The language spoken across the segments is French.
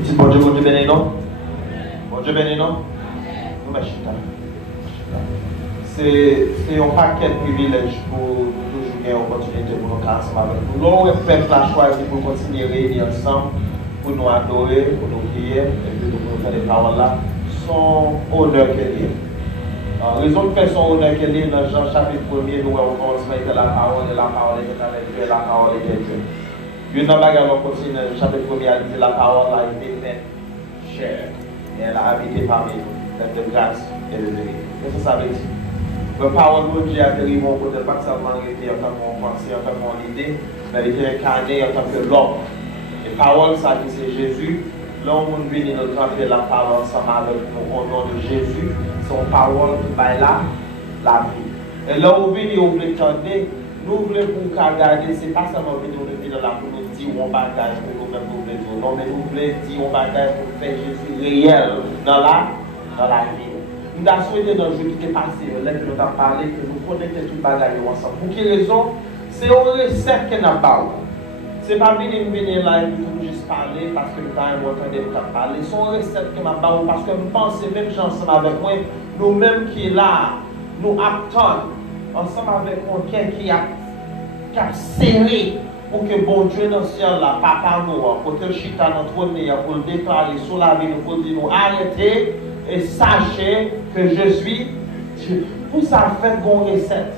Et si bon Dieu béni, non? Bon Dieu béni, non? Nous, ma chita. C'est un paquet de privilèges pour toujours gagner l'opportunité pour nous casser avec nous. Nous, le peuple a choisi pour continuer à réunir ensemble, pour nous adorer, pour nous prier, et puis pour nous faire des paroles là, son honneur qu'elle est. La raison de faire son honneur qu'elle est, dans Jean chapitre 1er, nous avons commencé à la parole, et la parole était avec Dieu, et la parole était Dieu. Puis dans la bagarre, on continue, dans le chapitre 1er, elle dit la parole a été faite chair, et elle a habité parmi nous, de grâce et de vérité. Qu'est-ce que ça veut dire? La parole de Dieu a arrivé au côté, pas seulement été en tant qu'on pensée, en tant qu'on idée, mais elle était incarnée en tant que l'homme. Et parole, ça dit c'est Jésus. Là, on vient nous tremper la parole ensemble avec nous au nom de Jésus. Son parole qui va là, la vie. Et là, on vient nous entendre, nous voulons pour regarder, c'est pas seulement venir nous dire là pour nous dire on bagage pour nous-mêmes pour nous dire. Non, mais nous voulons dire on bagage pour faire Jésus réel dans la vie. Nous avons souhaité dans le jeu qui est passé, là que nous avons parlé, que nous connectons tout le bagage ensemble. Pour quelle raison? C'est une recette que nous avons. Ce n'est pas venir là et nous juste parler parce que nous avons entendu nous parler. C'est une recette que nous avons parce que nous pensons, même gens ensemble avec moi, nous-mêmes qui est là, nous attendons ensemble avec quelqu'un qui a serré pour que bon Dieu dans le ciel, là, papa nous, pour que le chita notre trône, pour le déclarer sur la vie, pour dire nous arrêtez. Et sachez que je suis Dieu. Pour ça, faites une recette.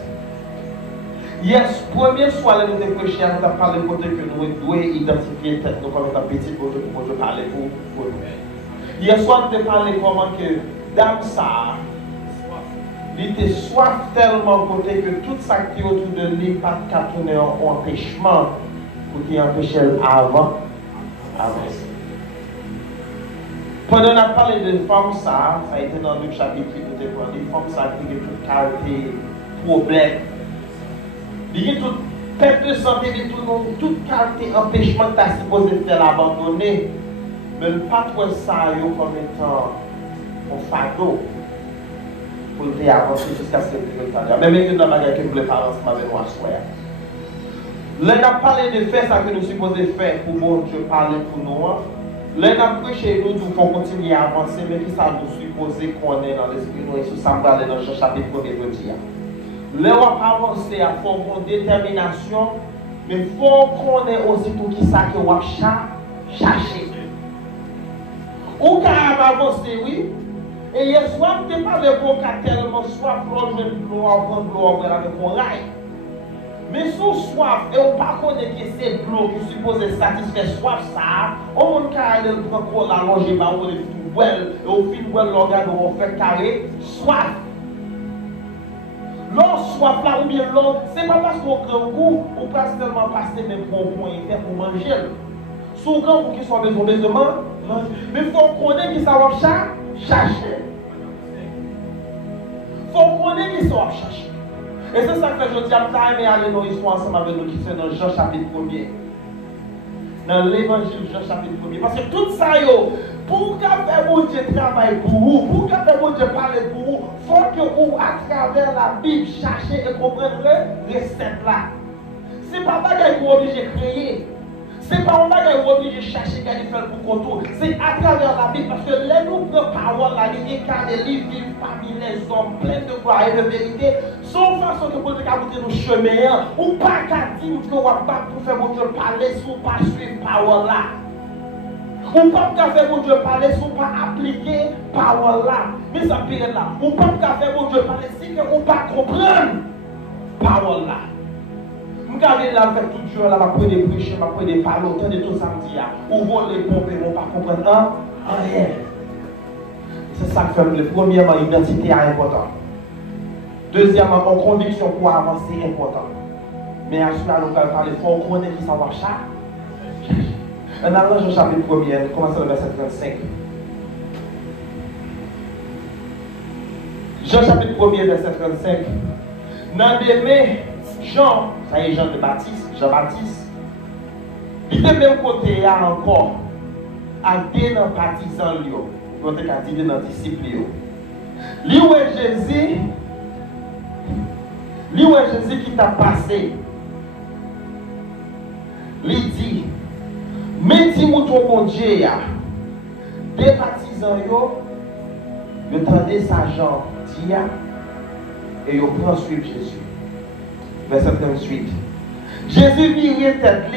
Yes, première soirée, nous avons prêché, nous avons parlé de côté que nous devons identifier tête nous comme étant petit pour Dieu parler pour nous. Hier soir, nous avons parlé comment que Dame ça, il était soif tellement côté que tout ça qui est autour de lui, pas de tourner en empêchement pour qu'il empêche avant. Pendant qu'on a parlé de femmes, ça a été dans le chapitre qui nous a parlé, des femmes ça qui ont toute qualité, problème. Il y a toute perte de santé, toute qualité, empêchement que tu as supposé faire l'abandonner. Mais le patron ça comme étant un fardeau pour le avancer jusqu'à ce que tu le même une dans la manière que vous voulez parler ensemble avec moi, soir. Là, on a parlé de faire ça que nous supposons faire pour bon Dieu parler pour nous. Là, on a prêché nous, nous faut continuer à avancer, mais qui ça nous suppose qu'on est dans l'esprit, nous, et ça va aller dans le chapitre 1er de dire. Là, on va avancer à fond de détermination, mais il faut qu'on ait aussi tout qui ça que on va chercher. On peut avancer, oui. Et hier soir, je ne pas le bon tellement soif, plonger de l'eau, prendre de l'eau, avec mon rail. Mais sous soif, et on ne pas connaît que c'est de l'eau qui suppose satisfaire soif, ça, on ne peut pas aller prendre la longe, on va tout well, et au fil de l'organe, on va faire carré, soif. L'eau soif là, ou bien l'eau, ce n'est pas parce qu'on prend un goût, on peut seulement passer même pour un point interne pour manger. Souvent, pour qu'ils soient besoin de manger. Mais il faut qu'on connaisse qui ça va chercher. Il faut qu'on connaisse qui ça va chercher. Et c'est ça que je dis à Taïm et aller dans l'histoire ensemble avec nous qui sont dans Jean chapitre 1er. Dans l'évangile de Jean chapitre 1er. Parce que tout ça, pour que mon Dieu travaille pour vous, pour que mon Dieu parle pour vous, il faut que vous, à travers la Bible, cherchez et compreniez le recette là. Ce n'est pas ça que vous êtes obligé de créer. Ce n'est pas un bagage que vous êtes obligé de chercher qu'elle fait pour contour. C'est à travers la Bible. Parce que les nous de parole, la ligne incarnée, les vivent parmi les hommes pleins de gloire et de vérité. Sauf façon que vous avez nous chemin, ou pas qu'à dire que vous n'avez pas pour faire mon Dieu parler si vous ne pas suivre parole là. Ou pas qu'à faire mon Dieu parler si vous ne pas appliquer parole là. Mais ça pire là. Ou pas qu'à faire mon Dieu parler si vous ne pas comprendre parole là. Je vais aller là avec tout Dieu, là, je vais prendre des prêches, je vais prendre des paroles, autant de tout samedi. Ou vont les pompes, ils ne vont pas comprendre rien. C'est ça que fait. Premièrement, l'identité est importante. Deuxièmement, en conviction pour avancer est important. Mais à cela, nous allons parler, il faut qu'on connaisse qui s'en va chercher. En allant au chapitre 1er, commençons le verset 35. Jean chapitre 1er, verset 35. Dans des mains, Jean, ça y est, Jean-Baptiste, il est de même côté encore, à des partisans, côté à dire dans les disciples. Lui où est Jésus qui t'a passé, lui dit, mais dis-moi ton bon Dieu, Des baptisants, ils tendaient sa jambe, et ils prennent suivre Jésus. Verset 38. Jésus virait tête,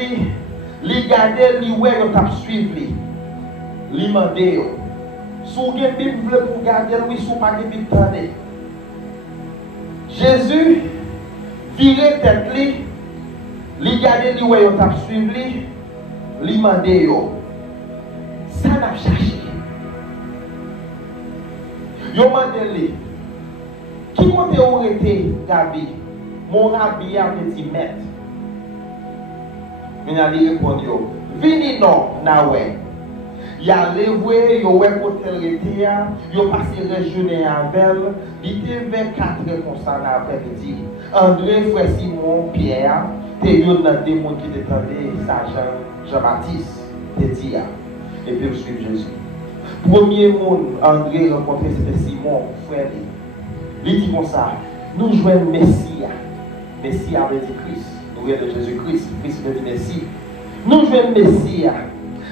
li gardait, li ouais, il t'a suivre, li mandé. Si vous avez une Bible pour garder, oui, si vous n'avez pas de Bible, attendez. Jésus virait tête, li gardait, li ouais, il t'a suivre, li mandé. Ça n'a pas cherché. Yo mandé, qui côté aurait été Gabi? Mon rabbi a petit maître. Il a dit répondre, vini non, nawe. Il a levé, il a ouais côté l'été, il a passé la journée avec elle. Il était 24 comme ça l'après-midi. André, frère Simon, Pierre, t'es un dans des gens qui t'attendaient, Jean-Baptiste, t'es dit. Et puis il suit Jésus. Premier monde, André rencontré, c'était Simon, frère. Il dit comme ça, nous jouons Messie. Messie avait dit Christ. Nous de Jésus-Christ. Christ veut dire Messie. Nous jouons Messie.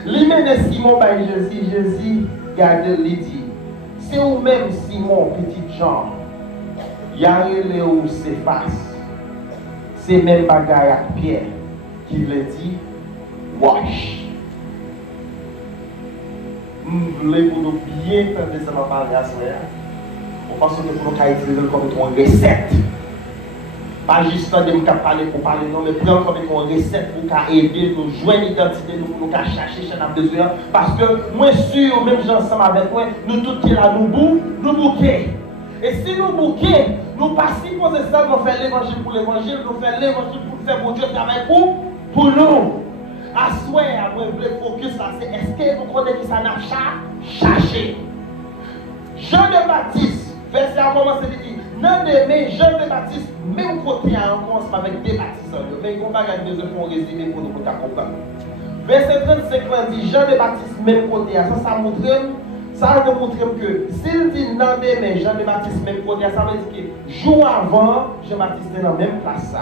Lui-même Simon par Jésus. Jésus garde lui dit. C'est vous-même Simon, petit Jean. Yarele ou s'efface. C'est même bagaille à Pierre qui veut dire wash. Vous voulez pour nous bien faire ça dans la bagasse. On pense que pour nous utiliser comme une recette. Pas juste de nous parler pour parler, non, mais prendre comme une recette pour aider nous joindre l'identité, nous pour nous chercher chez nous besoin. Parce que moi sûr, même gens ensemble avec moi, nous tous qui là, nous bouquons. Et si nous bouquons, nous passons pour ça, nous faisons l'évangile pour l'évangile, nous faisons l'évangile pour faire pour Dieu travail pour nous. À souhait, à moi, le focus là, c'est est-ce que vous connaissez qui ça n'a cherché? Jean de Baptiste, verset à commencer à dire, non, mais Jean de Baptiste, même côté en commencement avec des baptisants, mais il n'y a pas besoin de faire un résumé pour nous comprendre. Verset 35 dit, Jean de Baptiste, même côté, ça montre que s'il dit non, mais Jean de Baptiste, même côté, ça veut dire que jour avant, Jean Baptiste est dans la même place,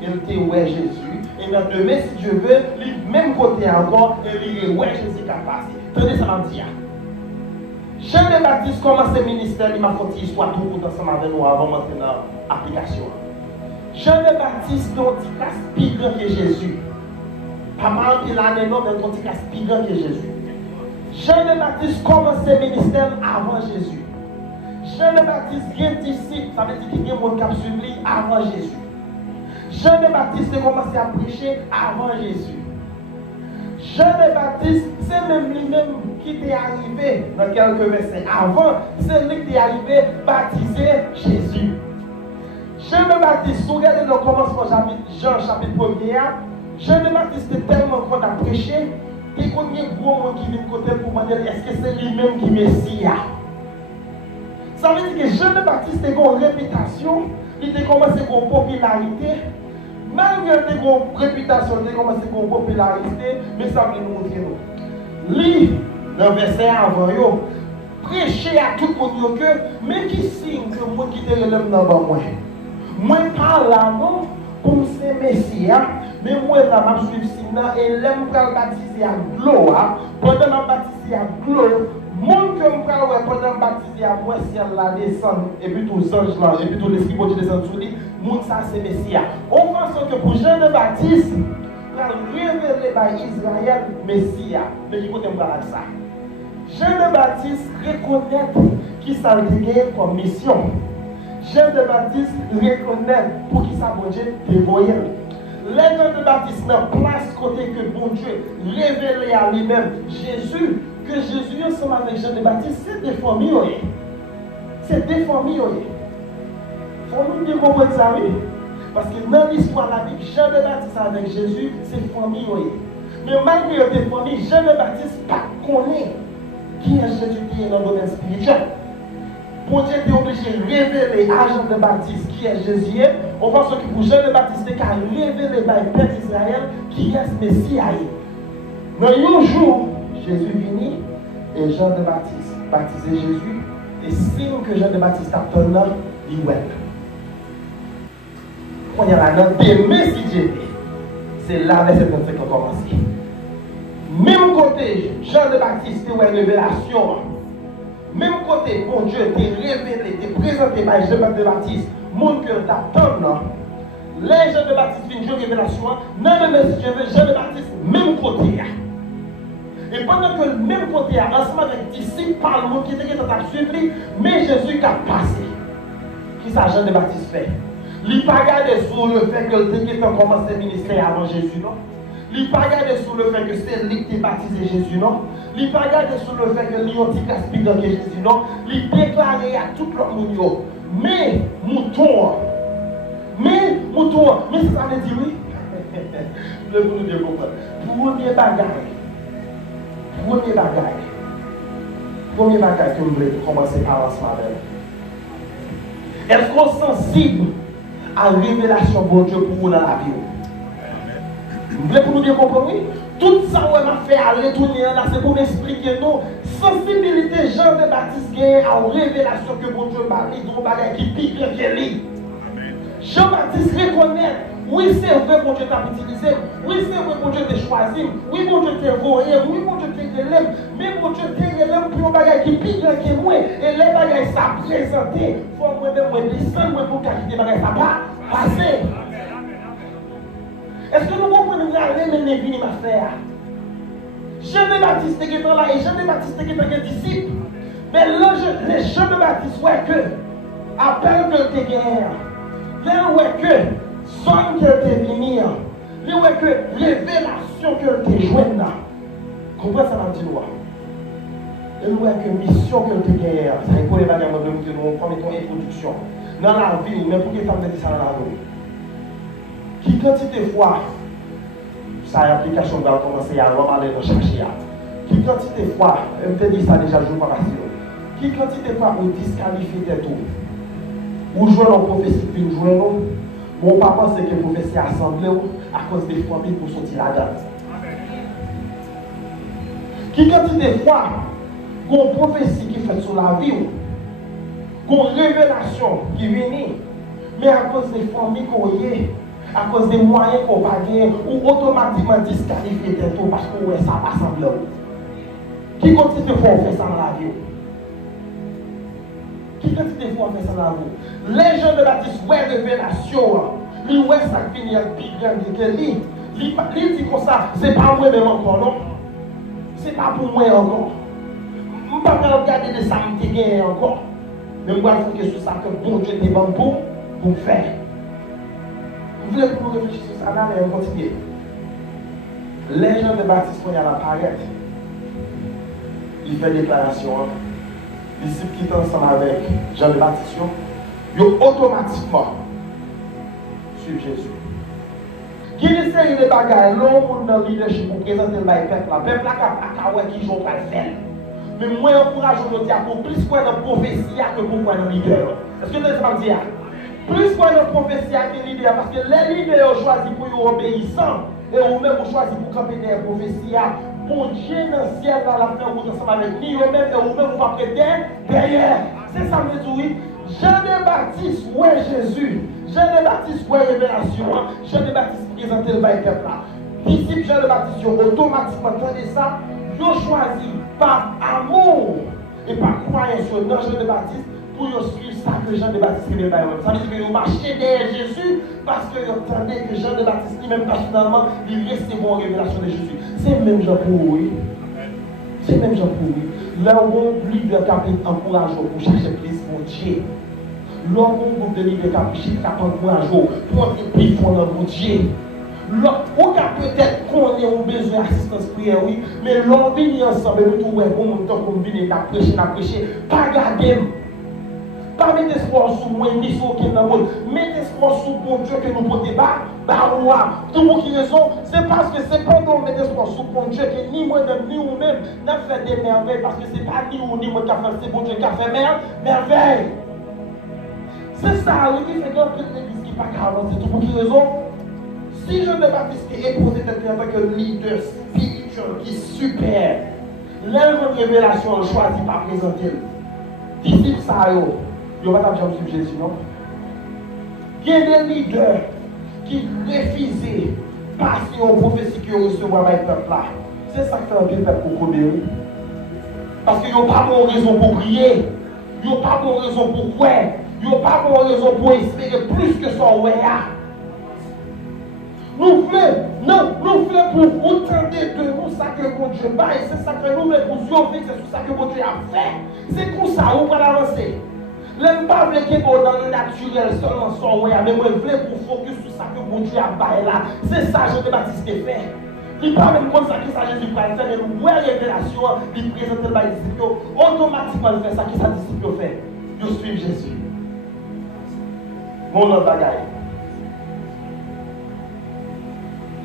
il était ouais Jésus, et dans demain, si Dieu veut, le même côté encore, il est ouais Jésus qui a passé. Tenez ça m'a dit. Jean de Baptiste commence le ministère, il m'a fait une histoire tout pour ensemble avec nous avant d'entrer dans l'application. Jean de Baptiste, il est plus grand que Jésus. Pas mal qu'il a un nom, mais il est plus grand que Jésus. Jean de Baptiste commence le ministère avant Jésus. Jean de Baptiste est disciple, ça veut dire qu'il y a un monde qui a suivi avant Jésus. Jean de Baptiste a commencé à prêcher avant Jésus. Jean de Baptiste, c'est même lui-même qui est arrivé dans quelques versets avant, c'est lui qui est arrivé baptiser Jésus. Jean de Baptiste, si vous regardez le commencement Jean chapitre 1er, Jean de Baptiste est tellement qu'on a prêché, et qu'on y a gros monde qui vient de côté pour demander est-ce que c'est lui-même qui est Messie. Ça veut dire que Jean de Baptiste a une réputation, il a commencé à une popularité. Malgré une réputation, il a commencé à une popularité, mais ça veut nous montrer nous. Lui, dans le verset avant, prêcher à tout le monde que, mais qui signe que moi qui te relève dans le moi. Moi, pas là, non, comme c'est Messie, mais moi, là, je suis signe et l'aime pour baptiser à l'eau. Pendant que je baptiser à l'eau, monde que je pendant que baptiser à moi, ciel là descend, et puis tous les anges là, et puis tous les esprits qui descendent sur lui, monde ça c'est Messie. On pense que pour Jean de Baptiste, il a révélé par Israël Messie. Mais qui côté avec ça? Jean de Baptiste reconnaît qui ça a gagné comme mission. Jean de Baptiste reconnaît pour qui ça bon Dieu dévoyé. Les gens de Baptiste n'a place côté que bon Dieu révélé à lui-même Jésus, que Jésus ensemble avec Jean de Baptiste, c'est des familles. C'est des familles. Il faut nous dire comprendre ça, oui. Parce que dans l'histoire de la Bible, Jean de Baptiste avec Jésus, c'est famille. Mais malgré des familles, Jean de Baptiste ne connaît qui est Jésus qui est dans le domaine spirituel. Pour Dieu est obligé de révéler à Jean de Baptiste qui est Jésus. On pense que pour Jean de Baptiste, il a révélé par le Père d'Israël qui est ce Messie. Dans un jour, Jésus venu et Jean de Baptiste baptisé Jésus. Et signe que Jean de Baptiste a tenu, il web. Quand il y a la note, demain si Dieu c'est là, verset 35 qu'on commence. Même côté, Jean de Baptiste, c'est une révélation. Même côté, bon Dieu, t'es révélé, t'es présenté par Jean de Baptiste, mon cœur t'attend. Les Jean de Baptiste viennent une révélation. Non, mais Jean de Baptiste, même côté. Et pendant que le même côté, ensemble avec les disciples, par le monde qui était en train de suivre, mais Jésus qui a passé. Qui ça, Jean de Baptiste fait? Il n'a pas regardé sur le fait que le était en commencé le ministère avant Jésus, non? Il n'a pas regardé sur le fait que c'est lui qui a baptisé Jésus, non? Il n'a pas regardé sur le fait que lui a dit dans Jésus, non? Il déclaré à tout le monde, mais mouton, mais ça veut dire oui. Le monde de comprendre. Premier bagage que vous voulez commencer par en ce matin. Est-ce qu'on est sensible à la révélation de Dieu pour vous dans la vie? Vous voulez pour nous bien comprendre? Tout ça, on m'a fait aller tourner là, c'est pour m'expliquer nous. Sensibilité, Jean de Baptiste gagne à la révélation que mon Dieu m'a dit, un bagage qui pique le lui. Jean-Baptiste reconnaît, oui c'est vrai mon Dieu t'a utilisé, oui c'est vrai mon Dieu t'a choisi, oui mon Dieu t'a voyé, oui mon Dieu t'a élève, mais mon Dieu t'a élève pour un bagage qui pique que moi, et les bagages ça présenté, il faut moi-même me descendre pour quitter les bagages ça pas passer. Est-ce que nous comprenons aller mais les vignes m'a faire? Jean de Baptiste qui est là et Jean de Baptiste qui est un disciple, mais les Jean de Baptiste ouais que appelle que tu gagnes. Là où est que son que tu venir, là où est que révélation que tu joué là. Comprenez ça dans le droit. Là où est que mission que tu gagnes, ça est pour les bagages de nous que nous prenons ton introduction. Dans la vie, mais pour que tu aies ça dans la vie. Qui quantité de fois, ça application va commencer à aller dans chercher. Qui quantité de fois, je te dis ça déjà, je ne pas passer. Qui quantité de fois vous disqualifiez tout. Ou jouer dans la prophétie, puis vous jouez non. Mon papa, c'est que la prophétie assemblée à cause des familles pour sortir la date. Qui quantité de fois, qu'on prophétie qui fait sur la vie, qu'on révélation qui vient, mais à cause des familles qu'on y est, à cause des moyens qu'on va gagner, ou automatiquement disqualifier tout parce que ça va sembler. Qui continue de faire ça dans la vie? Qui continue de faire ça dans la vie? Les gens de Baptiste, ouais, révélation, lui, ouais, ça finit avec plus grand que lui. Il dit comme ça, c'est pas moi même encore, non? C'est pas pour moi encore. Je ne peux pas regarder les samedis qui gagnent encore. Mais moi, il faut que ce soit que bon Dieu est bon pour faire. Vous voulez que nous réfléchissions sur ça là, mais on continue. Les gens de Baptiste, quand il y a l'apparaître, il fait déclaration. Les disciples qui sont ensemble avec Jean de Baptiste, ils automatiquement suivent Jésus. Qui essaye de bagaille, l'homme dans le leadership pour présenter le peuple là. Le peuple là qui joue pas le faire. Mais moi, j'encourage aujourd'hui à pour plus quoi dans la prophétie que pour quoi dans le leader. Est-ce que vous avez pas dire? Plus quoi dans la prophétie que le leader, parce que les leaders ont choisi pour y obéissant et eux-mêmes ont choisi pour camper des prophéties. Bon Dieu dans le ciel, dans la fin, vous ensemble avec lui, eux-mêmes et eux-mêmes vous prêter derrière. C'est ça que je dis. Jean de Baptiste, ouais Jésus. Jean de Baptiste, ouais révélation. Jean de Baptiste présenté le peuple là. Disciples Jean de Baptiste, automatiquement, entendez ça, ils ont choisi par amour et par croyance dans Jean de Baptiste pour suivre ça que Jean de Baptiste est là. Ça veut dire qu'ils ont marché derrière Jésus parce qu'ils entendaient que Jean de Baptiste lui-même personnellement, il recevait une révélation de Jésus. C'est même Jean pour oui. C'est même Jean pour oui. Là où on leader qui a encouragé pour chercher plus pour Dieu. L'homme groupe de leader qui a encouragé pour entrer plus fort dans mon Dieu. On a peut-être qu'on a besoin d'assistance prière, oui, mais l'homme vient ensemble, nous trouvons un bon temps pour venir prêcher, pas garder. Pas mettre espoir sur moi, ni sur aucun monde. Mettez espoir sur bon Dieu que nous portons bas, tout le monde qui raison, c'est parce que c'est pas nous mettre espoir sur bon Dieu que ni moi-même, ni vous-même, n'a fait des merveilles, parce que c'est pas ni vous, ni moi qui a fait, c'est bon Dieu qui a fait merveille. C'est ça, oui, qui fait grand peu l'église qui n'est pas carrément, c'est tout pour qui raison. Si Jean de Baptiste est posé en tant que leader spirituel qui est super, l'œuvre de révélation choisit par présenter. Disciples ça, il va pas suivre Jésus, non? Il y a des leaders qui refusent passer aux prophéties qui ont reçu par le peuple là. C'est ça que fait un peu pour combler. Parce qu'ils n'ont pas de raison pour prier. Ils n'ont pas de raison pour quoi. Ils n'ont pas de raison pour espérer plus que son ouais. Nous voulons pour autant de nous ça que mon Dieu bat et c'est ça que nous voulons pour survivre, c'est ça que mon Dieu a fait. C'est comme ça, on va avancer. L'aime pas veut que dans le naturel seulement son ouais, mais moi je veux pour focus sur ça que mon Dieu a bat là. C'est ça que Jean-Baptiste fait. Il parle même comme ça que ça Jésus va faire, mais nous voyons révélation, il présente le disciple, automatiquement il fait ça que sa disciple fait. Je suis Jésus. Mon autre bagaille.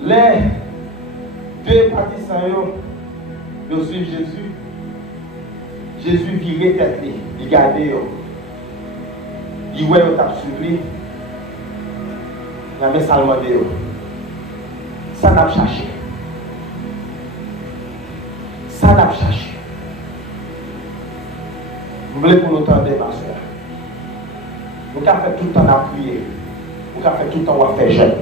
Les deux partisans, ils suivent Jésus. Jésus virait tête, il gardait. Il voit au tape suivi. Il a mis ça demandé. Ça n'a pas cherché. Ça n'a pas cherché. Vous voulez pour nous tendre, ma soeur. Vous avez fait tout le temps à prier. Vous avez fait tout le temps à faire jeûne.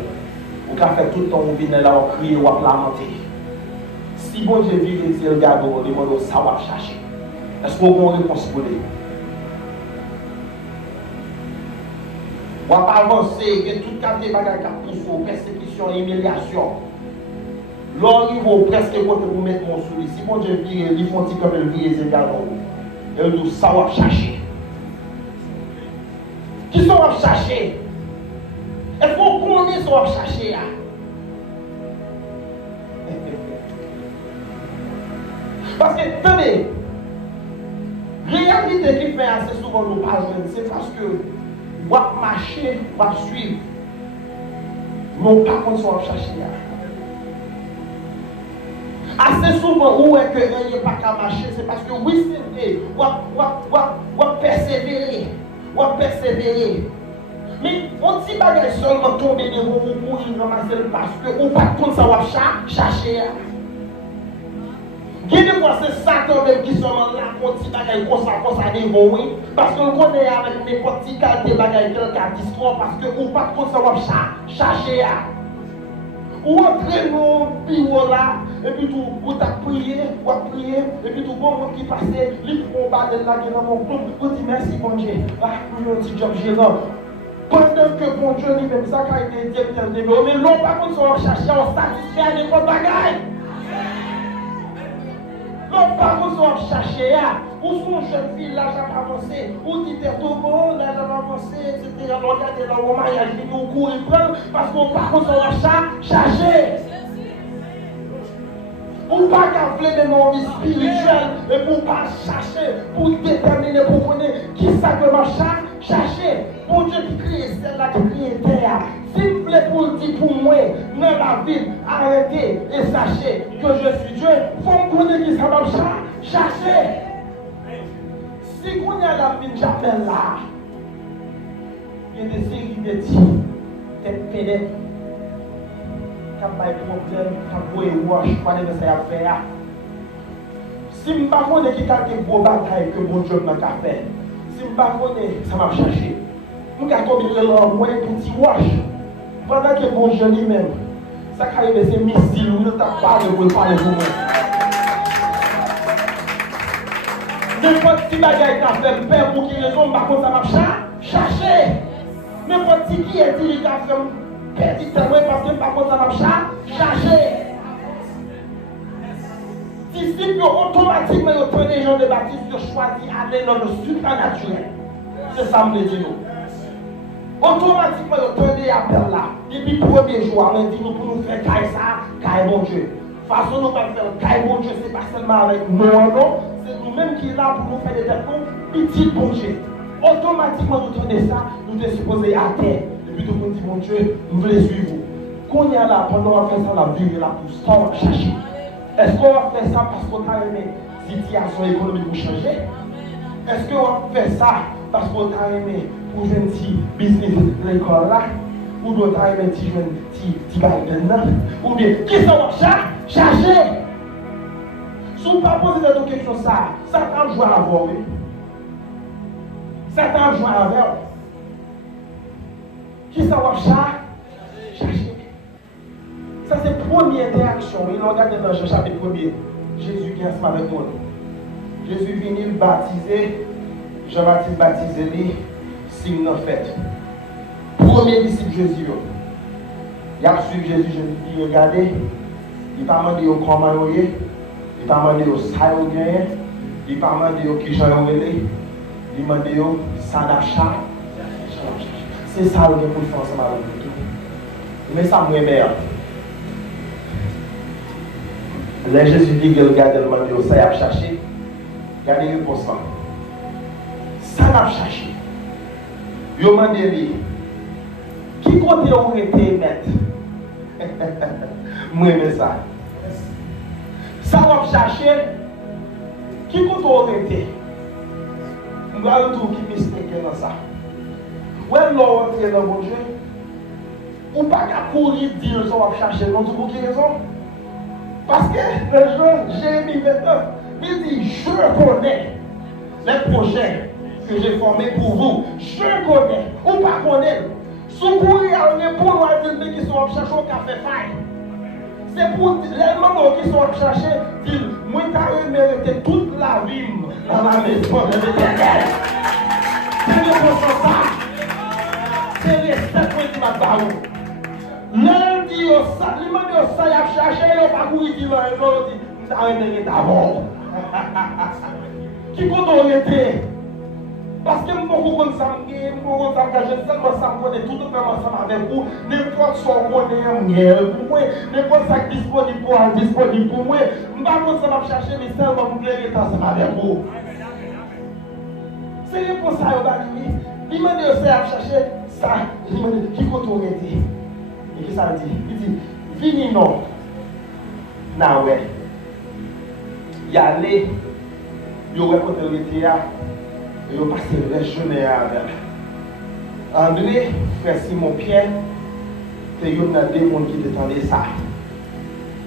Vous avez fait tout le temps à venir là, à crier ou à lamenter. Si bon Dieu vit les yeux, regarde, on demande ça va chercher. Est-ce qu'on a une réponse pour lui? On va pas avancer, il y a tout cas des bagages qui poussent, persécution, humiliation. L'on va presque côté pour mettre mon souris. Si bon Dieu vit, ils font comme ils vivent les yeux, elle nous ça va chercher. Qui sont à chercher? Est-ce qu'on connaît ce qu'on va chercher? Parce que, attendez, réalité qui fait assez souvent nous pas joindre, c'est parce que on va marcher, on va suivre. Non pas qu'on soit chercher. Assez souvent, où est que rien n'est pas qu'à marcher, c'est parce que oui, c'est vrai, on va persévérer. On va persévérer. Mais on dit bagage seulement tomber de vous pour y ramasser parce que on pas contre ça va chercher. Des fois c'est Satan même qui sont là pour dit bagage comme ça des oui parce qu'on connaît avec n'importe qui qualité bagage quelqu'un d'histoire parce que on pas contre ça va chercher. Ou entrer dans le bureau là, et puis tout, vous prié, et puis tout bon monde qui passe, les combats de la guerre, vous dites merci bon Dieu, nous petit job gérant. Pendant que bon Dieu lui-même, ça a été directeur de l'eau, mais l'on par contre, on cherche, on satisfait à n'importe bagaille. L'on par contre, on cherche, où sont jeune fille, là, j'ai avancé, où dit tout bon, là, j'ai avancé, etc. On regarde là, on mariage, on court, il prend, parce qu'on par contre, on chercher. Pour pas qu'appeler même en vie spirituelle, et pour pas chercher, pour déterminer, pour connaître qui ça que m'a chercher. Pour Dieu qui crée celle-là, qui crée terre. S'il vous plaît pour dire pour moi, dans la vie, arrêtez et sachez que je suis Dieu. Il faut me connaître qui ça va chercher. Si on a la vie, j'appelle là. Il y a des séries de tirs, tête pédette. Quand il y a des problèmes, quand il y a des wash, pas de ça à faire. Si je ne sais pas qui a une grosse bataille que mon Dieu m'a fait, si je ne sais pas ça m'a cherché. Je vais tomber dans le moins petit wash. Pendant que mon Dieu lui-même, ça arrive, c'est missile, il ne t'a pas de parler pour moi. N'importe qui bagaille qui a fait peur pour qui raison, par contre ça m'a cherché. N'importe qui est dit qu'il a fait petit témoin parce que par contre ça m'a cherché. Disciples automatiquement ils prennent les gens de Baptiste, ils choisissent d'aller dans le supranaturel. C'est ça que je dis nous. Automatiquement ils prennent appel là. Depuis le premier jour, on dit nous pour nous faire caille ça, caille mon Dieu. Façon nous pas faire caille mon Dieu, c'est pas seulement avec nous, non. C'est nous-mêmes qui est là pour nous faire des défauts, petit bon Dieu. Automatiquement nous tournons ça, nous sommes supposés à terre. Et puis tout le monde dit mon Dieu, nous voulons suivre. Quand on est là, pendant qu'on fait ça, la vie est là pour ça, on va chercher. Est-ce qu'on va faire ça parce qu'on a aimé la situation économique pour changer? Est-ce qu'on va faire ça parce qu'on a aimé pour jouer un petit business de l'école là? Ou d'autres a aimé pour jouer un petit garden là? Ou bien, qui ça va chercher? Si on ne pas poser cette question, ça t'a joué à la voix. Ça t'a joué à la voix. Qui ça va chercher? Ça, c'est la première interaction. Il regarde dans Jean chapitre 1er. Jésus qui est ensemble avec nous. Jésus vient le baptiser. Jean-Baptiste baptisé lui. Signe en fait. Premier disciple Jésus. Il a suivi Jésus. Il a regardé. Il n'a pas demandé comment il est. Il n'a pas demandé ça il gagne. Il n'a pas demandé qui j'en ai. Il m'a dit ça d'achat. C'est ça que pour faire ensemble avec nous. Mais ça me meilleur. Là, Jésus dit qu'il regarde le monde, ça y a cherché. Regardez le poisson. Ça l'a cherché. Il m'a dit, qui côté où était maître? Moi, j'aime ça. Ça l'a cherché. Qui côté où était? Je vais retrouver qui mystère dans ça. Où est-ce que dans mon Dieu? Ou pas qu'à courir dire ça va chercher, non, pour quelle raison? Parce que le jour Jérémie 29, il dit, je connais les projets que j'ai formés pour vous. Je connais, ou pas connaître. Si vous courir à un pour nous qui sont chercher au café faille. C'est pour les mamans qui sont chercher, dire, moi, j'ai mérité toute la vie dans la maison de l'Éternel. C'est le ça. C'est les 7 points qui m'a parlé. Lundi, ça, il m'a dit, ça, il a cherché, il n'a pas couru, il m'a dit, ça a été d'abord. Qui compte orienter? Parce que beaucoup comme ça, beaucoup comme ça, je seulement ça me connaît tout le temps ensemble avec vous. N'importe ce qu'on connaît, pour moi, n'importe ça qui est disponible pour moi. Je ne vais pas ça chercher, mais seulement vous plaît ensemble avec vous. C'est rien pour ça, il m'a dit, ça a cherché, ça, il m'a dit, qui compte orienter? Et qui ça dit? Il dit, vini non. Na ouais. Y aller, il y a côté orienté, et il y a passé les journées avec. André, frère Simon Pierre, c'est une des gens qui détendaient ça.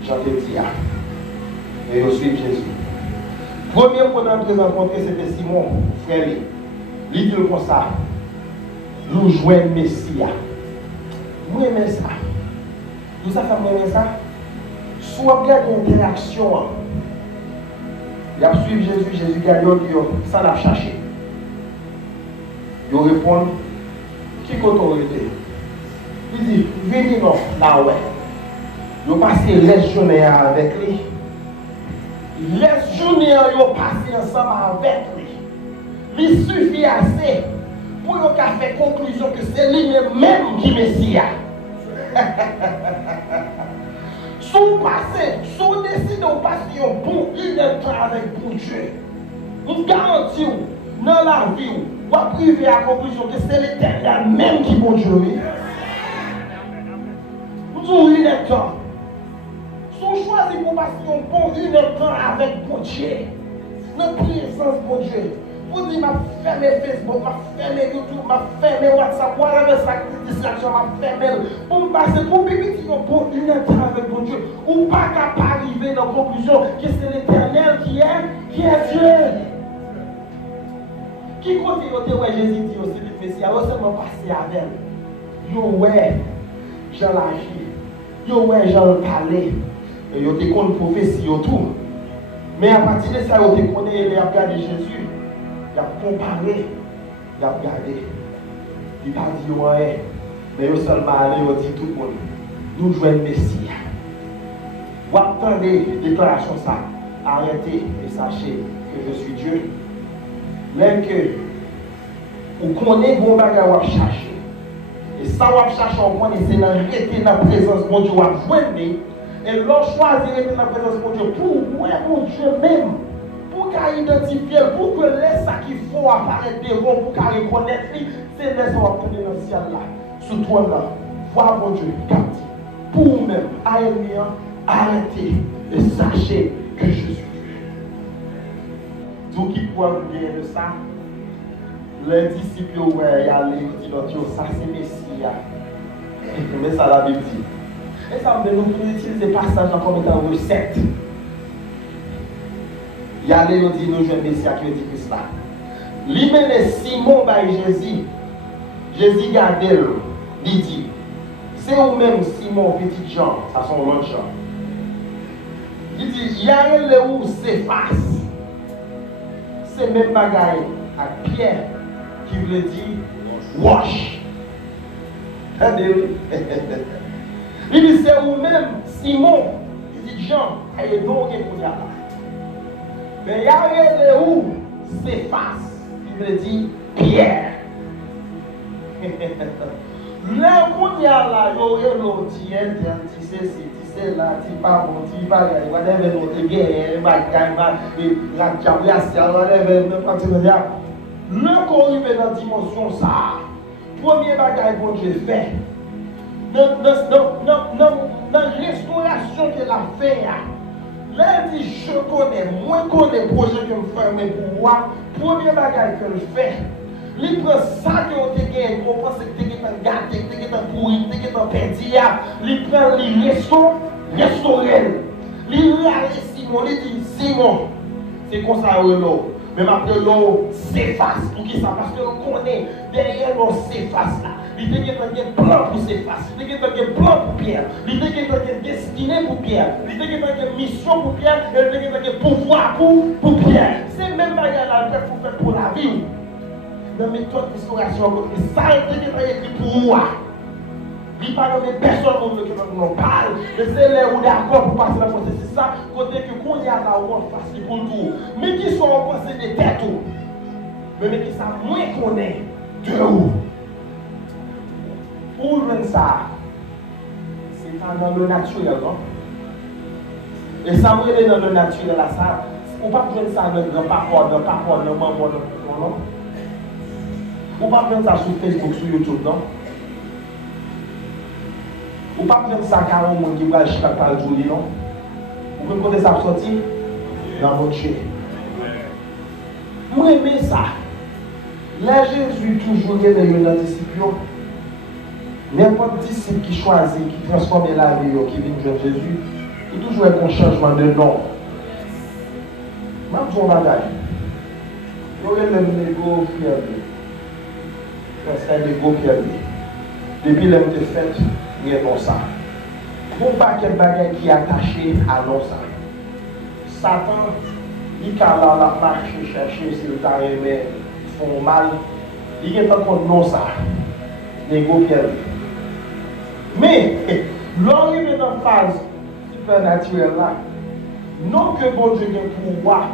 J'en ai dit. Et ils suivent Jésus. Premier qu'on a rencontré, c'était Simon, frère. Il dit comme ça. Nous jouons Messia. Moi, j'aime ça. Vous savez comment ça? Soit bien d'interaction. Il a suivi Jésus, Jésus gagne, ça l'a cherché. Il répond, qui autorité? Il dit, venez non, là ouais. Il a passé les journées avec lui. Les journées, il a passé ensemble avec lui. Il suffit assez pour qu'il fasse conclusion que c'est lui-même qui est Messie. Si vous passez, si vous décidez de passer un bon une temps avec bon Dieu, vous garantissez dans la vie, vous arrivez à la conclusion que c'est l'Éternel même qui est bon Dieu. Vous avez une temps. Si vous choisissez pour passer un bon une temps avec bon Dieu, dans la présence de bon Dieu, vous dites, m'a fermé Facebook, m'a fermé YouTube, m'a fermé WhatsApp, whatever ça qui distraction, m'a fermé. Pour me passer, pour me pour une temps avec mon Dieu, ou pas qu'à pas arriver dans la conclusion que c'est l'Éternel qui est Dieu. Qui continue à Jésus dit aussi, le Messie, alors seulement passer avec elle. Yo ouais, Jean l'agit, yo ouais, Jean le parler, yo te connaît prophétie, yo tout. Mais à partir de ça, yo te connaît, il a regardé Jésus. Il a comparé, il a regardé. Il n'a pas dit ouais, mais il a seulement allé, il a dit tout le monde. Nous jouons le Messie. Vous attendez la déclaration ça. Arrêtez et sachez que je suis Dieu. Même que vous connaissez bon bagage à chercher. Et ça va chercher, on connaît, c'est d'arrêter dans la présence de mon Dieu, à joindre. Et l'on choisit d'arrêter dans la présence de mon Dieu pour moi, mon Dieu même. Pour qu'à identifier, pour que les ça qu'il faut apparaître devant, pour qu'à reconnaître, c'est les ça va tourner dans le ciel là, sous toi là, voir mon Dieu, captif. Pour vous-même, arrêtez et sachez que je suis Dieu. Tout qui pourra vous dire de ça, les disciples, ouais, y aller, ils disent, ça c'est Messie. Mais ça la Bible dit. Et ça veut nous utiliser passage comme étant recette. Il y a les dit nous jeunes Messie qui dit que cela. Lui-même Simon by Jésus. Jésus garde il dit c'est vous-même Simon, petit Jean, ça sont l'autre Jean. Il dit, il y a un où s'efface. C'est même bagaille à Pierre qui veut dire wash. Il dit, c'est vous-même Simon, petit Jean, et non qui est là. Mais il y a un où s'efface. Il veut dire Pierre. Là, où il y a là, il y a l'autre, il y a c'est là, tu pas bon, tu vas aller, il va devenir notre guerre, il va gagner, il va gagner, il va devenir. Le corps arrive dans la dimension ça. Premier bagage que Dieu fait. Dans la restauration de la fait, là, il dit je connais, moi je connais le projet que je fais pour moi. Premier bagage que je fais. Il prend ça que vous avez gagné, vous pensez que vous avez gâté, que vous avez pourri, que vous avez perdu, il prend, il restaure, il Simon, il dit Simon, c'est comme ça l'eau. Même après l'eau s'efface, pour qui ça? Parce que on connaît, derrière l'eau s'efface là. Il dit qu'il y a un plan pour s'effacer, il dit qu'il y a un plan pour Pierre, il dit qu'il y a une destinée pour Pierre, il dit qu'il y a une mission pour Pierre, et il dit qu'il y a un pouvoir pour Pierre. C'est même manière là qu'il faut faire pour la vie. Dans mes méthode d'exploration, ça a été écrit pour moi. Il ne parle de personne qui nous parle, mais c'est là où d'accord pour passer la processus. C'est ça, côté que qu'on y a là où on facile pour tout. Mais qui sont en pensée des têtes, mais qui savent moins qu'on est de où. Pour même ça, c'est dans le naturel, non? Et ça me dans le naturel là, ça, on ne peut pas prendre ça dans le parcours, dans le membre, non? Ou pas prendre ça sur Facebook, sur YouTube, non? Ou pas prendre ça car on qui va acheter par le jour, non? Vous pouvez côté ça sortir dans votre chez. Moi, j'aime ça. Là, Jésus toujours est dans les disciples. N'importe disciple qui choisit, qui transforme la vie, qui vient de Jésus, il toujours un changement de nom. Même son bagage. Il y a le négo fiable. C'est un ego qui a dit. Depuis l'homme de fait, il y a non ça. Pour pas quel bagage qui est attaché à non ça. Satan, il a la marche chercher si le taré font mal. Il est encore non ça. L'ego qui a dit. Mais, l'arrivée dans la phase supernaturelle là, non que bon Dieu ait pouvoir,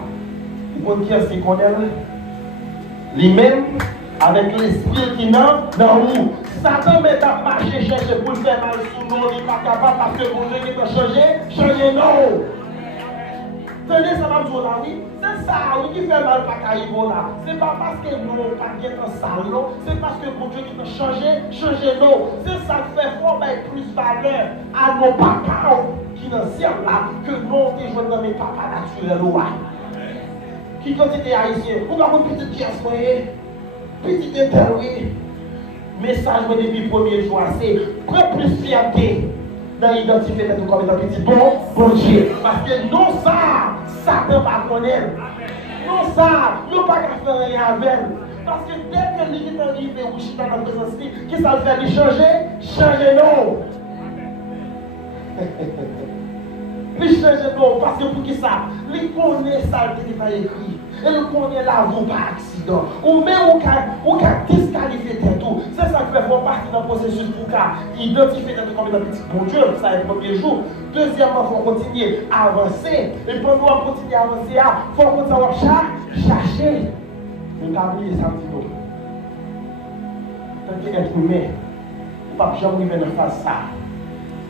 pour dire ce qu'on est, lui-même, avec l'esprit qui n'a dans vous. Satan met à marcher, chercher pour le faire mal sous nous, il n'est pas capable parce que bon Dieu qui peut changer non. Tenez, ça va me dire là, oui. C'est ça, oui, qui fait mal par Caïbo là. C'est pas parce que nous n'avons pas bien dans ça, non. C'est parce que bon Dieu qui peut changer non. C'est ça qui fait fort, mais plus valeur à nos papas qui dans le ciel là, que nous, qui jouons dans mes papas naturels. Qui quantité haïtien, vous avez une petite pièce, petit détail, oui. Message depuis le premier jour, c'est prends plus fierté dans l'identifier nous comme étant petit bon Dieu. Parce que non ça, Satan va connaître. Non ça, nous pas qu'à faire rien avec. Parce que dès que lui est arrivé ou chita dans la présence, qui ça le fait lui changer non. Lui changer non, parce que pour qui ça, lui connaît ça qui va écrit. Et le connaît la vous par accident. Ou même ou qu'à disqualifier tout. C'est ça qui fait faire partie d'un processus pour qu'à identifier comme étant petit bon Dieu. Ça est le premier jour. Deuxièmement, il faut continuer à avancer. Et pendant qu'on continue à avancer, il faut continuer à chercher. Ne pas oublier ça, petit peu. Tant qu'être humain, ou pas jamais arriver dans face ça.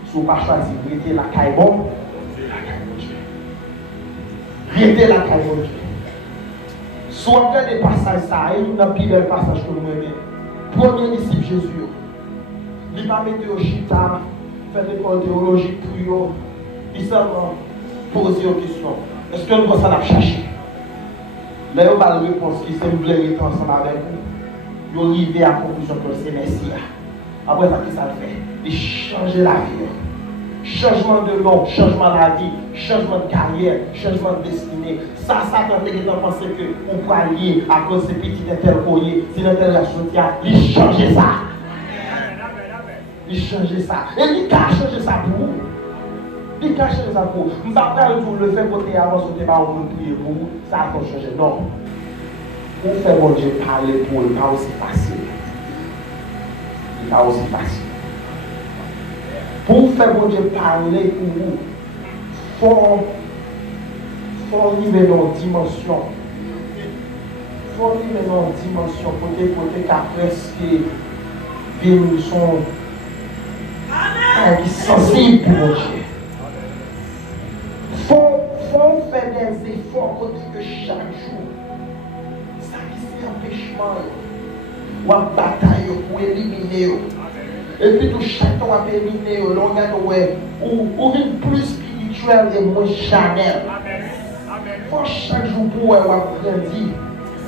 Si vous ne pas choisir, rester la caille bon, rester la caille bon Dieu. Soit des passages, ça, et nous avons pile passage que nous aimons. Premier disciple Jésus. Il va mettre au chita, faire des écoles théologiques pour eux. Il seulement poser aux questions. Est-ce que nous pensons à chercher? Là, il y a une réponse qui semble être ensemble avec vous. Il arrive à la conclusion que c'est Messie. Après ça, qu'est-ce que ça fait? Il change la vie. Changement de nom, changement de la vie, changement de carrière, changement de destinée. Ça peut être penser que on peut allier à cause de ces petits intercoyés, si l'intégration il change ça. il change ça. Et il a changé ça pour vous. Il a changé ça pour vous. Je ne vais pas le faire côté avant, ce débat où vous priez pour vous. Ça a changé. Non. Pour faire mon Dieu parler pour eux, pas aussi facile. Il pas aussi facile. Pour faire mon Dieu parler pour vous, faut arriver dans une dimension. Faut arriver dans une dimension côté qu'après ce qu'ils sont sensibles pour mon Dieu. Faut faire des efforts côté que chaque jour, ça qui c'est empêchement, ou en bataille pour éliminer. Et puis tout chaque temps à éliminer, on regarde ou une plus spirituelle et moins charnelle. Faut chaque jour pour grandir.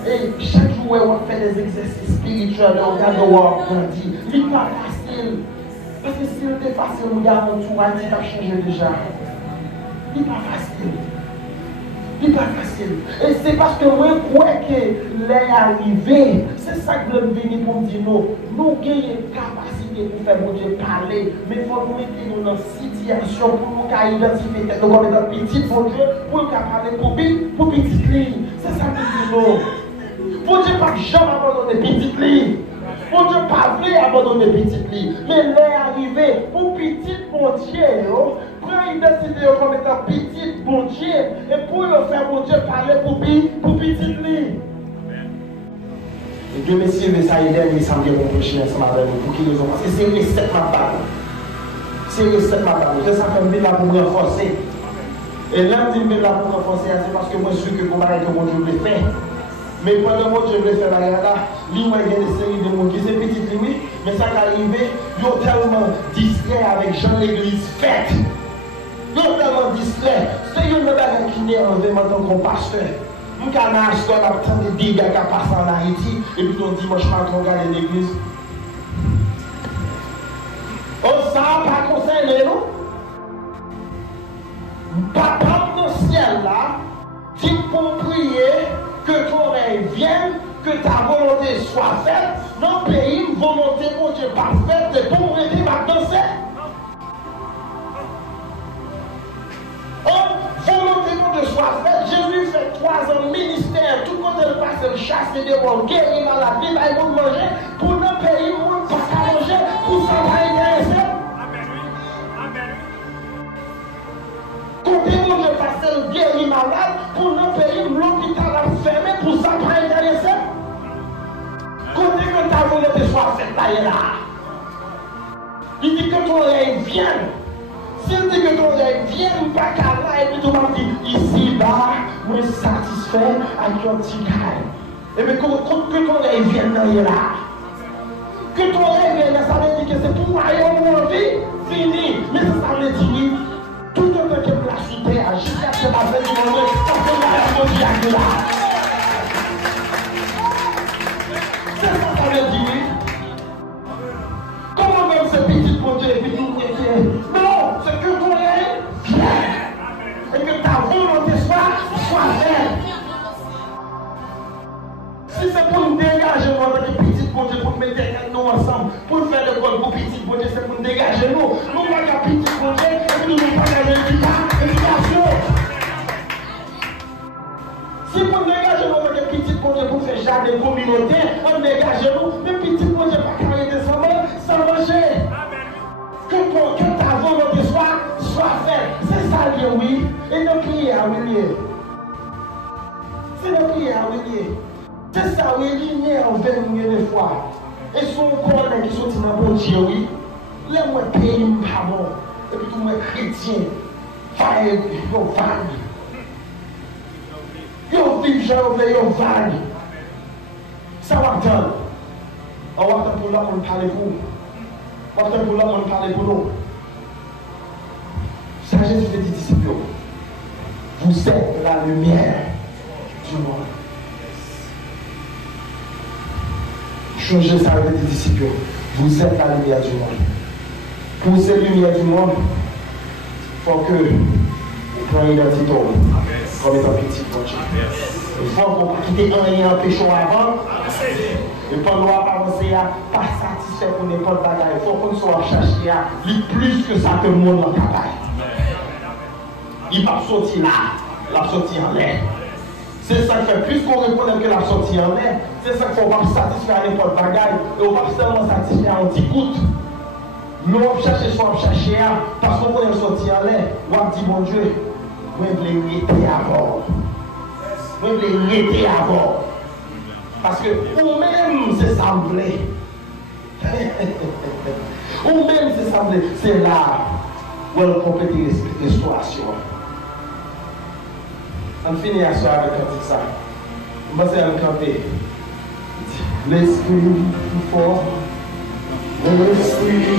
Et chaque jour on fait des exercices spirituels, on regarde grandir. Ce n'est pas facile. Parce que si c'était facile, on regarde mon tour, il a changé déjà. Ce n'est pas facile. Ce n'est pas facile. Et c'est parce que moi, je crois que l'est arrivé. C'est ça que je veux venir pour me dire non. Nous avons une capacité pour faire mon Dieu parler. Mais il faut nous mettre dans une situation pour nous identifier que nous sommes dans petit mon Dieu, pour nous parler pour petite ligne. C'est ça que je dis non. Mon Dieu pas jamais abandonner petite ligne. Mon Dieu pas voulu abandonner petite ligne. Mais l'est arrivé pour petite mon Dieu. Prends identité comme étant petite mon Dieu. Et pour faire mon Dieu parler pour petite ligne. Et Dieu merci, mais ça aide, mais ça me dit mon prochain ensemble avec vous. Pour qui raison? Parce que c'est une recette ma balle. C'est une recette ma balle. C'est ça que je là pour me renforcer. Et là, je me là pour renforcer, c'est parce que moi je suis que combat que mon Dieu veut faire. Mais pendant que je veux faire la guerre là, il y a des séries de monde qui sont petites, oui, mais ça qui arrive, ils sont tellement distraits avec Jean l'église faite. Ils sont tellement distraits. C'est une bagarre qui n'est en tant que pasteur. Nous avons acheté tant de dégâts qui passent en Haïti, et puis on dimanche matin, on regarde l'église. Oh, ça n'a pas concerné nous. Papa dans le ciel là, dit pour prier que ton règne vienne, que ta volonté soit faite. Dans le pays, volonté, mon Dieu, parfaite, et pour aider ma danser. Volonté de soit faite. Jésus fait 3 ans de ministère. Tout le monde le passe, le chasse des démons, guérir maladie, il va manger. Pour notre pays, le monde pas qu'à manger. Pour ça, pas intéressé. Côté mon Dieu passe, le guérir malade. Pour notre pays, l'hôpital a fermé. Pour ça, pas intéressé. Côté que ta volonté soit faite, là et là. Il dit que ton règne vienne. S'il dit que ton règne vienne, pas qu'à là, et puis tout le monde dit, ici, là, je suis satisfait avec ton petit calme. Et bien, que ton règne vienne là. Que ton règne vienne là, ça veut dire que c'est pour moi, et mon vie, fini. Mais ça veut dire, tout le monde qui est placé à jusqu'à ce que la veille du monde, ça fait la vie là. C'est ça que ça veut dire. Comment même ce petit projet, et puis tout le non, c'est que ton règne vienne. Et que ta volonté soit faite. Si c'est pour nous dégager, nous, avec les petits projets, pour mettre nous ensemble, pour faire le col pour petits projets, c'est pour nous dégager nous. Nous, pas qu'à petits projets, et puis nous ne pas faire l'éducation. Si pour nous dégager nous avec les petits projets, pour faire jardin communautaire, on dégage nous, les petits projets, pas qu'à aller descendre, sans manger. Que ta volonté soit faite. C'est ça, oui. Et nos prières, oui. C'est nos prières, oui. C'est ça, oui. Il y a en fait des fois. Et son corps qui sont dans le bon Dieu, oui. Les moins pays, pas bon. Et puis tout le monde chrétien. Faille, yo vague. Yo vive, yo vague. Ça va attendre. On va attendre pour là, on parle pour vous. On va pour là, on parle pour nous. Ça, Jésus fait des disciples. Vous êtes la lumière du monde. Changez ça avec des disciples. Vous êtes la lumière du monde. Pour cette lumière du monde, il faut que vous preniez l'identité comme étant petit pour Dieu. Il faut qu'on quitte un et un péché avant. Et pendant qu'on va avancer, pas satisfait. satisfait pour n'importe quoi. Il faut qu'on soit cherché à lui plus que ça que le monde en capable. Il va sortir là, il va sortir en l'air. C'est ça qui fait plus qu'on reconnaît que la sortie en l'air. C'est ça qu'il faut pas satisfaire à n'importe quoi. Et on va seulement satisfaire à un petit coup. Nous on cherche soit chercher parce qu'on connaît sortir en l'air. On dit mon Dieu, moi je voulais m'aider avant. Moi je voulais m'aider avant. Parce que vous-même c'est semblé. Vous-même c'est semblé. C'est là où on complète l'histoire. On finit à soir avec un ça. On va essayer de camper. L'esprit plus fort. L'esprit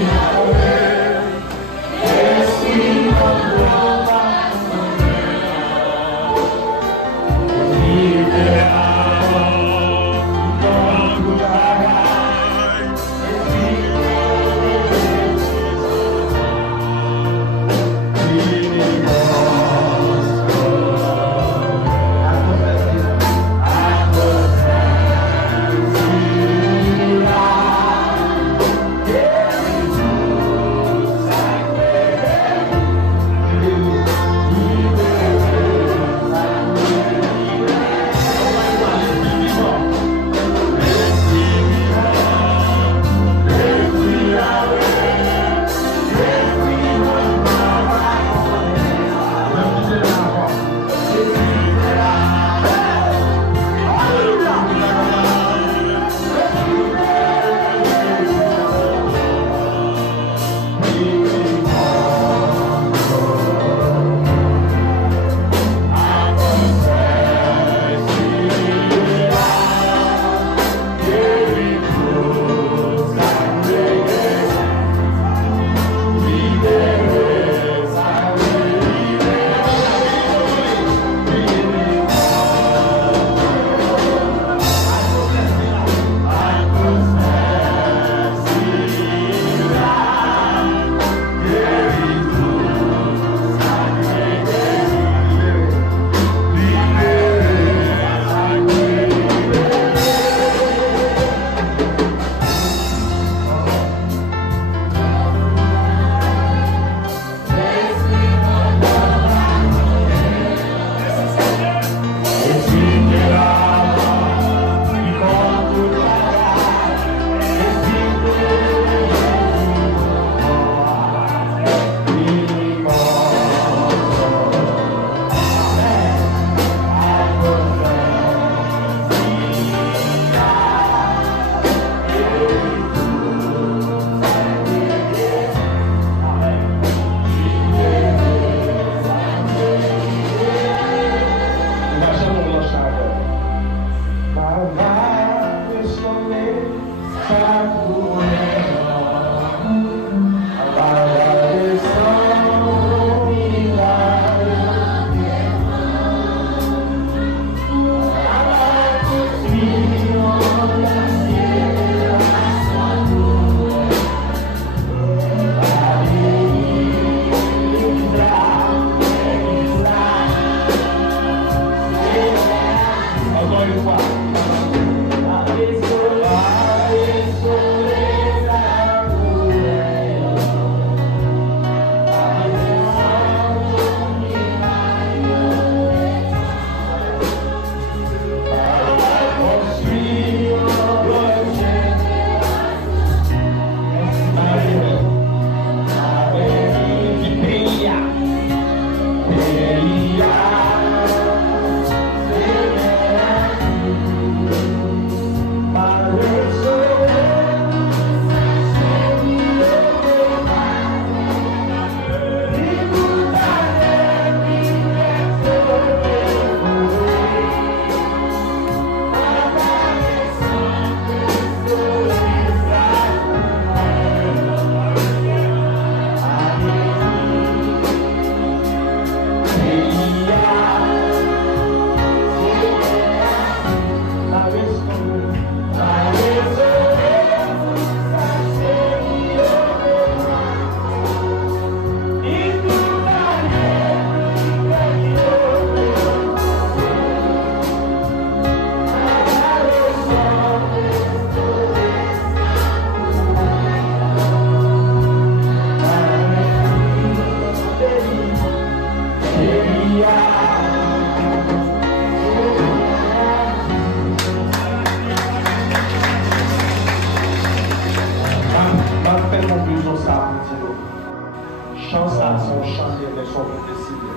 nous chanter mais son possible.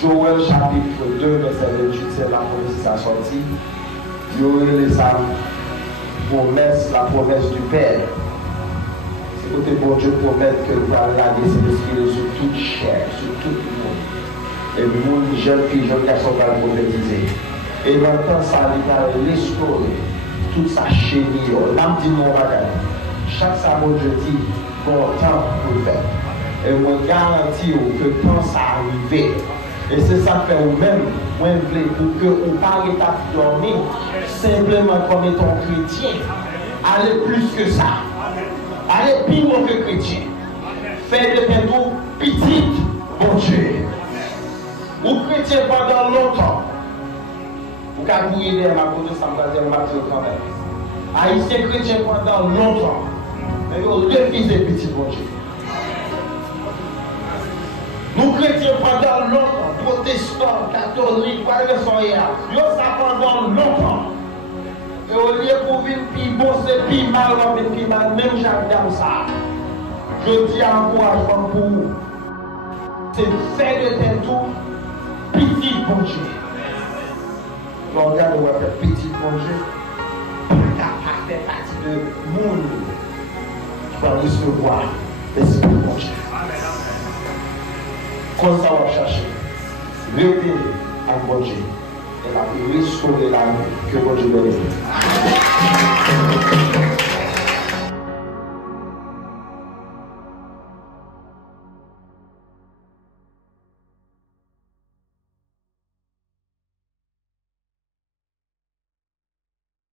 Joël chapitre 2, verset 28, c'est la promesse à sortir. Il y aurait les âmes, promesse, la promesse du Père. C'est côté bon Dieu promet que va la laisser sur toute chair, sur tout le monde. Et le monde, jeune fille, jeune garçon va prophétiser. Et maintenant, ça va restaurer toute sa chenille. L'âme dit mon bagage. Chaque sabot, je dis, bon temps pour le faire. Et je me garantis que le temps ça arrive. Et c'est ça que vous-même, moi, je veux pour que vous ne parlez pas de dormir, simplement comme étant chrétien. Allez plus que ça. Allez plus loin que chrétien. Faites de tout petit, bon Dieu. Vous chrétien pendant longtemps. Vous pouvez vous aider à ma côté, ça me va dire quand même. Haïtien chrétien pendant longtemps. Mais vous refusez petit, bon Dieu. Nous chrétiens pendant longtemps, protestants, catholiques, quoi que ce soit, nous ça pendant longtemps. Et au lieu pour vivre plus bon, c'est plus mal, plus mal, même j'adore ça. Je dis encouragement pour vous. C'est faire de tes tours, petit bon Dieu. On regarde, on va faire petit bon Dieu. Pas faire partie de monde qui va recevoir l'esprit bon Dieu. Comme ça, on va chercher. Revenir à bon Dieu. Et la restaurer la vie que bon Dieu donne.